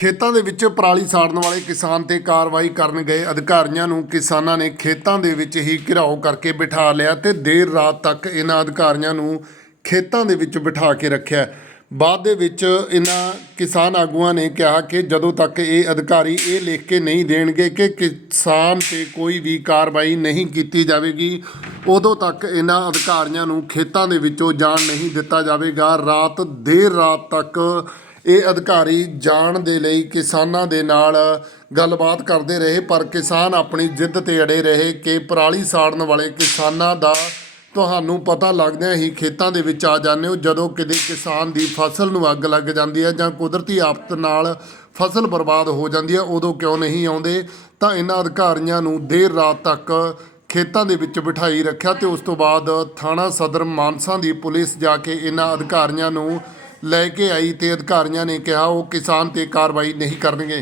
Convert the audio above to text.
ਖੇਤਾਂ ਦੇ ਵਿੱਚ ਪਰਾਲੀ ਸਾੜਨ ਵਾਲੇ ਕਿਸਾਨ ਤੇ ਕਾਰਵਾਈ ਕਰਨ ਗਏ ਅਧਿਕਾਰੀਆਂ ਨੂੰ ਕਿਸਾਨਾਂ ਨੇ ਖੇਤਾਂ ਦੇ ਵਿੱਚ ਹੀ ਘਿਰਾਓ ਕਰਕੇ ਬਿਠਾ ਲਿਆ ਤੇ ਦੇਰ ਰਾਤ ਤੱਕ ਇਹਨਾਂ ਅਧਿਕਾਰੀਆਂ ਨੂੰ ਖੇਤਾਂ ਦੇ ਵਿੱਚ ਬਿਠਾ ਕੇ ਰੱਖਿਆ। ਬਾਅਦ ਦੇ ਵਿੱਚ ਇਹਨਾਂ ਕਿਸਾਨ ਆਗੂਆਂ ਨੇ ਕਿਹਾ ਕਿ ਜਦੋਂ ਤੱਕ ਇਹ ਅਧਿਕਾਰੀ ਇਹ ਲਿਖ ਕੇ ਨਹੀਂ ਦੇਣਗੇ ਕਿ ਕਿਸਾਨ ਤੇ ਕੋਈ ਵੀ ਕਾਰਵਾਈ ਨਹੀਂ ਕੀਤੀ ਜਾਵੇਗੀ, ਉਦੋਂ ਤੱਕ ਇਹਨਾਂ ਅਧਿਕਾਰੀਆਂ ਨੂੰ ਖੇਤਾਂ ਦੇ ਵਿੱਚੋਂ ਜਾਣ ਨਹੀਂ ਦਿੱਤਾ ਜਾਵੇਗਾ। ਰਾਤ, ਦੇਰ ਰਾਤ ਤੱਕ ਇਹ ਅਧਿਕਾਰੀ ਜਾਣ ਦੇ ਲਈ ਕਿਸਾਨਾਂ ਦੇ ਨਾਲ ਗੱਲਬਾਤ ਕਰਦੇ ਰਹੇ, ਪਰ ਕਿਸਾਨ ਆਪਣੀ ਜਿੱਦ ਤੇ ਅੜੇ ਰਹੇ ਕਿ ਪਰਾਲੀ ਸਾੜਨ ਵਾਲੇ ਕਿਸਾਨਾਂ ਦਾ ਤੁਹਾਨੂੰ ਪਤਾ ਲੱਗਦਿਆਂ ਹੀ ਖੇਤਾਂ ਦੇ ਵਿੱਚ ਆ ਜਾਂਦੇ ਹੋ, ਜਦੋਂ ਕਿਤੇ ਕਿਸਾਨ ਦੀ ਫਸਲ ਨੂੰ ਅੱਗ ਲੱਗ ਜਾਂਦੀ ਹੈ ਜਾਂ ਕੁਦਰਤੀ ਆਫਤ ਨਾਲ ਫਸਲ ਬਰਬਾਦ ਹੋ ਜਾਂਦੀ ਹੈ, ਉਦੋਂ ਕਿਉਂ ਨਹੀਂ ਆਉਂਦੇ? ਤਾਂ ਇਹਨਾਂ ਅਧਿਕਾਰੀਆਂ ਨੂੰ ਦੇਰ ਰਾਤ ਤੱਕ ਖੇਤਾਂ ਦੇ ਵਿੱਚ ਬਿਠਾਈ ਰੱਖਿਆ ਤੇ ਉਸ ਤੋਂ ਬਾਅਦ ਥਾਣਾ ਸਦਰ ਮਾਨਸਾ ਦੀ ਪੁਲਿਸ ਜਾ ਕੇ ਇਹਨਾਂ ਅਧਿਕਾਰੀਆਂ ਨੂੰ ਲੈ ਕੇ ਆਈ ਤੇ ਅਧਿਕਾਰੀਆਂ ਨੇ ਕਿਹਾ ਉਹ ਕਿਸਾਨ ਤੇ ਕਾਰਵਾਈ ਨਹੀਂ ਕਰਨਗੇ।